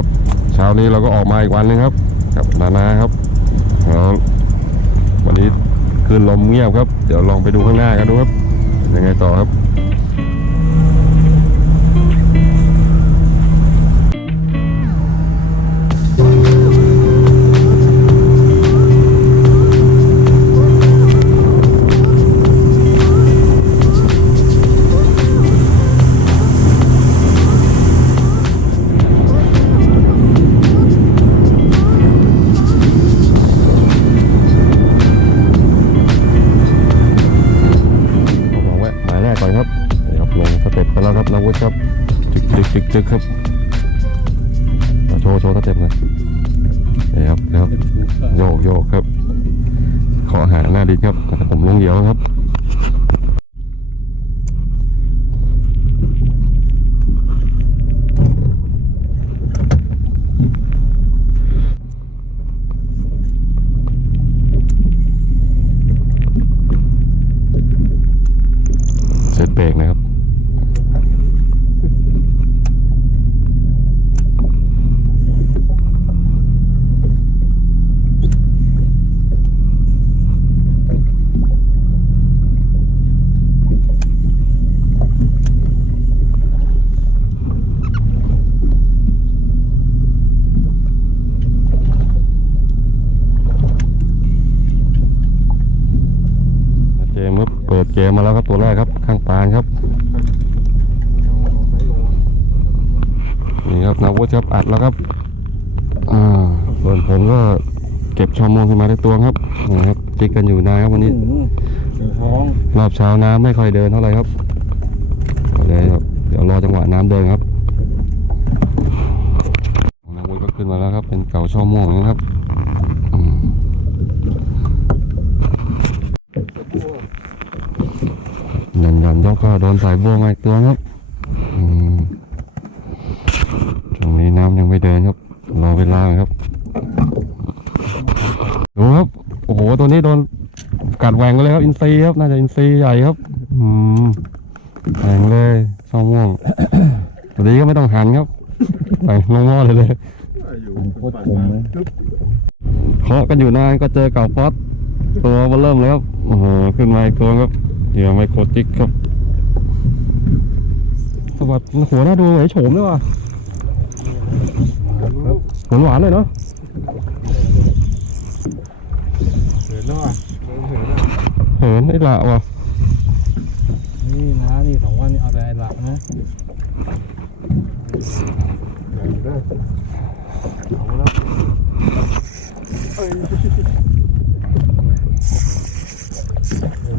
ครับ เช้านี้เราก็ออกมาอีกวันหนึงครับ กับนานาครับแล้ววันนี้คืนลมเงียบครับ เดี๋ยวลองไปดูข้างหน้ากันดูครับยังไงต่อครับ กจึกครับโชว์โชว์สเต็ปหน่อยนี่ครับนี่ครับโยกโยกครับ ขอหาหน้าดินครับแต่ผมลงเดียวครับเซตเบรกนะครับ เจมส์ครับเปิ ดเกมมาแล้วครับตัวแรกครับ ข้างปานครับนี่ครับนาวุฒิครับอัดแล้วครับอ่าส่วนผมก็เก็บชอมโมงขึ้นมาได้ตัวครับนะครับจิกกันอยู่นานครับวันนี้ท้องรอบเช้าน้ำไม่ค่อยเดินเท่าไหร่ครับก็เลยครับเดี๋ยวรอจังหวะน้ำเดินครับนาวุฒิก็ขึ้นมาแล้วครับ เป็นเก่าช่อม่วงนะครับอืม หยันยกก็โดนสายบัวมาอีกตัวครับตรงนี้น้ำยังไม่เดินครับ รอเวลาครับดูครับ โอ้โห ตัวนี้โดนกัดแหวงเลยครับ อินซีครับ น่าจะอินซีใหญ่ครับ อืมแหวงเลยช่องม่วง ตัวนี้ก็ไม่ต้องหันครับใส่ลงหม้อเลยเลยโคตรคมเลยเคาะกันอยู่นานก็เจอเก่าฟอสตัวเบอเริ่มเลยครับ โอ้โห ขึ้นมาอีกตัวครับ เหยื่อไมโครจิกครับสวัสดหัวหน้าดูไหนโฉมด้วยว่ะหวานหวานๆเลยเนาะเหินแล้วอะเหินเหินไอ้ละว่ะนี่นะนี่สองวันนี่เอาแต่ไอ้หลักนะเหินเด้อเอาละเอ้ย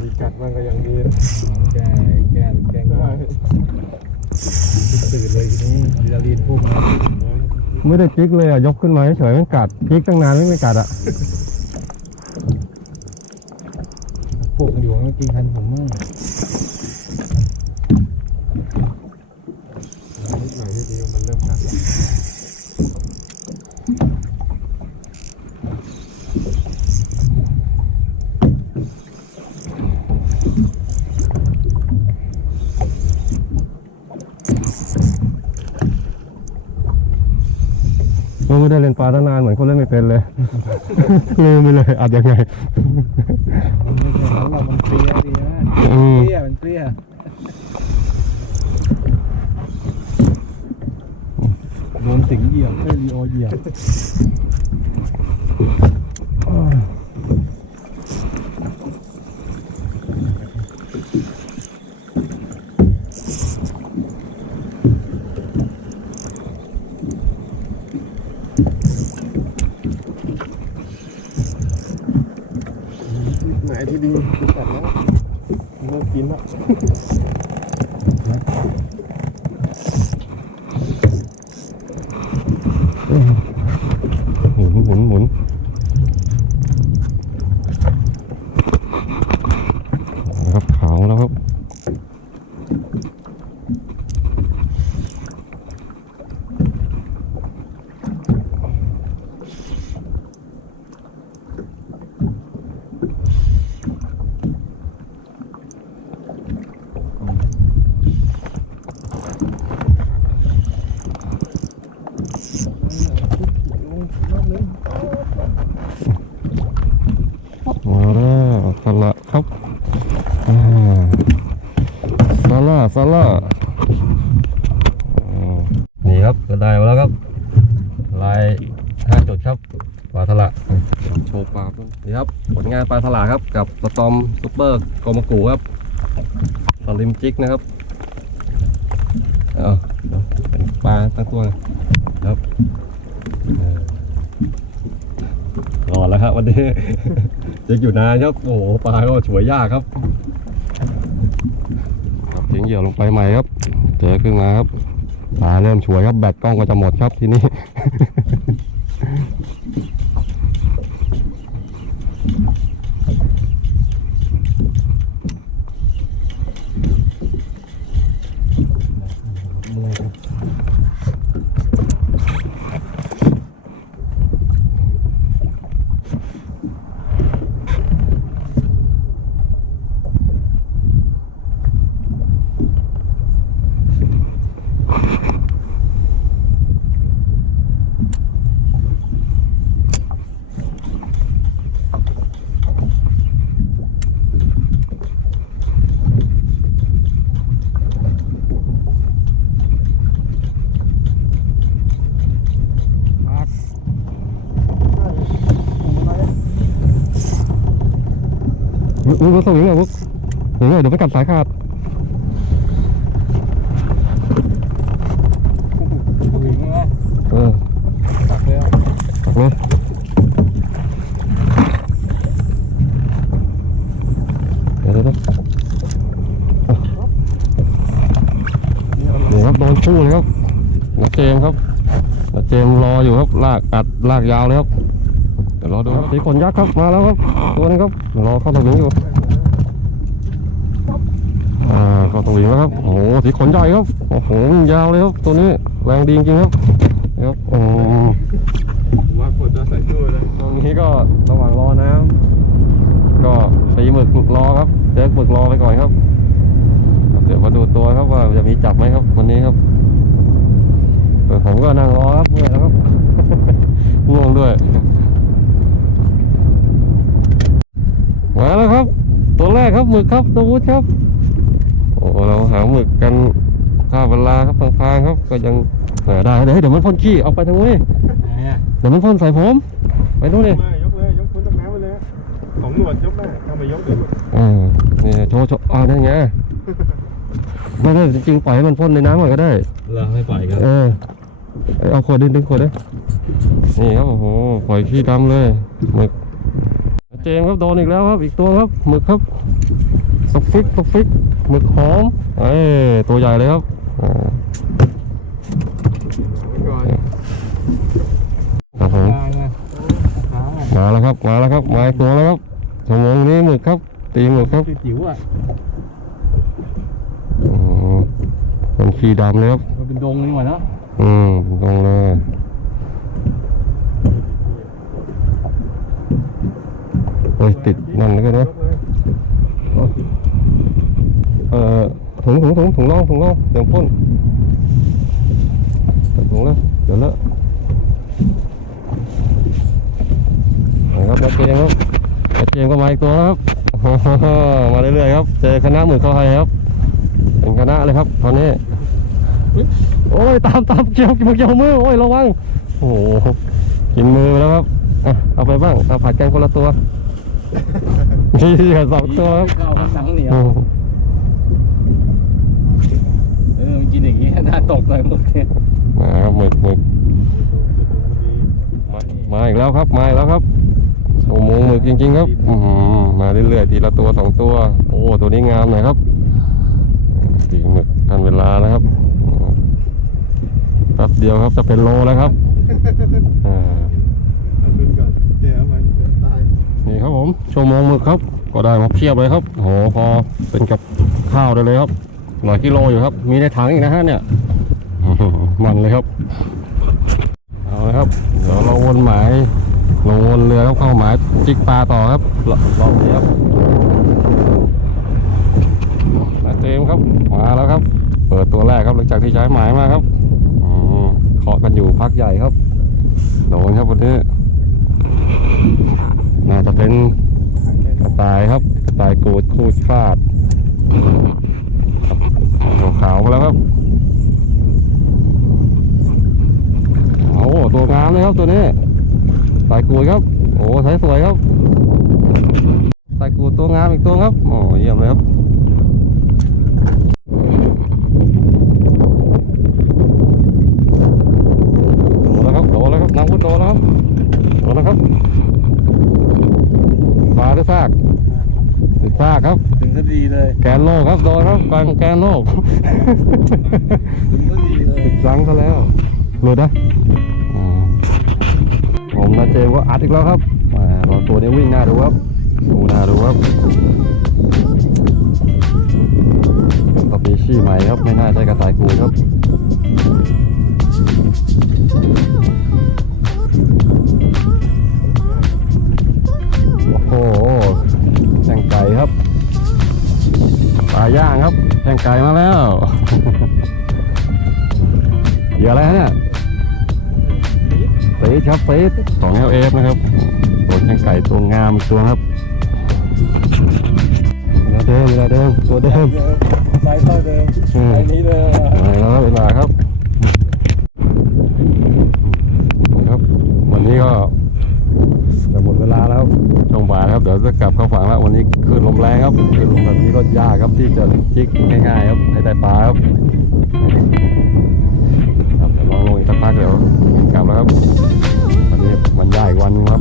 มี กัดมันก็ยังดีแกแกนแกงว่าตื่นเลยทีนี้ลีลาลีนพวกนั้นไม่ได้จิกเลยอะ ยกขึ้นมาเฉยๆมันกัดจิกตั้งนานไม่กัดอะพวกมันอยู่มันกินคันผมมากนิดหน่อยที่ดีมันเริ่มกัดแล้ว เราไม่ได้เล่นปลาตั้งนานเหมือนคนเล่นไม่เป็นเลย ลืมไปเลยอัดยังไงมันไม่ใช่ของเรามันเปรี้ยดีนะเปรี้ยมันเปรี้ยโดนสิงเหยียบเอ้ยลีโอเหยียบ ห้าจุดครับปลาทะละโชว์ปลาบ้างนี่ครับผลงานปลาทะละครับกับสตอมซุปเปอร์โกมากูครับสลิมจิกนะครับเอาเดี๋ยวเป็นปลาตั้งตัวนะครับเออรอดแล้วครับวันนี้จิกอยู่นานครับโอ้โหปลาก็ฉวยยากครับครับทิ้งเหยื่อลงไปใหม่ครับ เจอขึ้นมาครับปลาเริ่มช่วยครับแบตกล้องก็จะหมดครับทีนี้ มึงมึงส่งยังไงมึงยังไงเดี๋ยวไปกัดสายขาดวิ่งนะเออตักเลยอะตักเลยเดี๋ยวเดี๋ยวเดี๋ยวครับโดนคู่เลยครับนักเจมครับนักเจมรออยู่ครับลากอัดลากยาวเลยครับเดี๋ยวรอดูครับสีขนยักษ์ครับมาแล้วครับตัวนึงครับรอเข้าตะวิงอยู่ อ่าเข้า ตะวิงแล้วครับโอ้โหสีขนใหญ่ครับโอ้โหยาวเลยครับตัวนี้แรงดีจริงๆครับครับโอ้ผมว่าปวดจะใส่ตู้เลยตรงนี้ก็ระหว่างรอน้ำก็ตีหมึกรอครับเจอหมึกรอไปก่อนครับครับเดี๋ยวมาดูตัวครับว่าจะมีจับไหมครับวันนี้ครับแต่ผมก็นั่งรอครับเมื่อยแล้วครับง่วงด้วยมาแล้วครับ ตัวแรกครับหมึกครับตัววุฒครับโอ้ เราหาหมึกกันค่าเวลาครับพางๆครับก็ยังแหมได้เดี๋ยวเดี๋ยวมันพ่นขี้เอาไปทางนู้นไหนอะเดี๋ยวมันพ่นใส่ผมไปนู้นดิยกเลยยกเลยยกพ้นต้นน้ำไปเลยของหนวดยกได้ทำไปยกเดี๋ยวอ่านี่โชว์โชว์อ่าได้ไงไม่ได้จริงๆปล่อยให้มันพ่นในน้ำก่อนก็ได้เราไม่ปล่อยกันเออเอาขวดดึงดึงขวดเลยนี่ครับโอ้โหปล่อยขี้ดำเลยหมึกเจมส์ครับโดนอีกแล้วครับอีกตัวครับหมึกครับ สฟิกสฟิกหมึกหอมเอ้ยตัวใหญ่เลยครับครับผมายไงขามาแล้วครับมาแล้วครับมาตัวแล้วครับชั่วโมงนี้หมึกครับ ตีหมึกครับจิ๋วอะโอ้โหมันขี้ดำเลยครับมันเป็นดงนี่หว่าเนาะอืมตรงเลยเฮ้ยติดนั่นแล้วกันนะ อ่อถุงถุงถุงถุงน่องถุงน่องเดี๋ยวพ่นถุงแล้วเดี๋ยวละนะครับนักเกมครับนักเกมก็มาอีกตัวครับมาเรื่อยๆครับเจอคณะหมื่นเข้าไทยครับ เป็นคณะเลยครับตอนนี้โอ้ยตามตามเกี่ยวเกี่ยวมือโอ้ยระวังโอ้โหกินมือไปแล้วครับอะเอาไปบ้างเอาผัดกันคนละตัวนี่สองตัวครับ เข้าข้างหนังเหนียว โอ้โห เออมันกินอย่าตกเลยหมึกเนี่ยมาครับหมึกหมึกมาอีกแล้วครับ มาอีกแล้วครับโอ้โหหมึกจริง ๆ ครับมาเรื่อยๆทีละตัวสองตัว โอ้ตัวนี้งามหน่อยครับตีหมึกทันเวลาแล้วครับแป๊บเดียวครับจะเป็นโลแล้วครับนี่ครับผมชั่วโมงหมึกครับ ก็ได้มาเพียบเลยครับโหพอเป็นกับข้าวได้เลยครับหลายกิโลอยู่ครับ มีในถังอีกนะฮะเนี่ย มันเลยครับ เอาเลยครับ เดี๋ยวเราวนหมายลงวนเรือครับเข้าหมายจิกปลาต่อครับรอรอบนี้ครับมาเจมส์ครับ มาแล้วครับ เปิดตัวแรกครับหลังจากที่ใช้หมายมาครับอืมเคาะกันอยู่พักใหญ่ครับ โดนครับวันนี้น่าจะเป็นกระต่ายครับ กระต่ายกูดคูดฟาดขาวๆมาแล้วครับามเลย ครับตัวนี้สายกูดครับ โอ้สายสวยครับสายกูดตัวงามอีกตัวครับโอ้เยี่ยมเลยครับโดนแล้วครับโดนแล้วครับน้ำพุโดนแล้วครับโดนแล้วครับปลาหรือซากติดซากครับ ถึงก็ดีเลย แกนโลกครับโดนครับกลางแกนโลกถึงก็ดีเลยติดจังซะแล้วหลุดนะอ่า ผมนาเจมก็อัดอีกแล้วครับอ่าเราตัวนี้วิ่งหน้าดูครับดูหน้าดูครับเป็นสปีชีส์ใหม่ครับ ไม่น่าใช่กระต่ายกูครับโอ้โหแข่งไก่ครับปลาย่างครับแข่งไก่มาแล้วเหยื่ออะไรฮะเนี่ย ซีดครับซีดของเอลเอฟนะครับตัวแข่งไก่ตัวงามอีกตัวครับเวลาเดิมเวลาเดิมตัวเดิมไซส์เท่าเดิมอืมไซส์นี้เลยมาแล้วครับเวลาครับนี่ครับ วันนี้ก็จะหมดเวลาแล้วครับช่วงบ่ายครับเดี๋ยวจะกลับเข้าฝั่งแล้ววันนี้คลื่นลมแรงครับคลื่นลมแบบนี้ก็ยากครับที่จะจิกง่ายๆครับให้ได้ปลาครับ ครับเดี๋ยวลองลงอีกสักพักเดี๋ยวกลับแล้วครับวันนี้วันย่าอีกวันครับ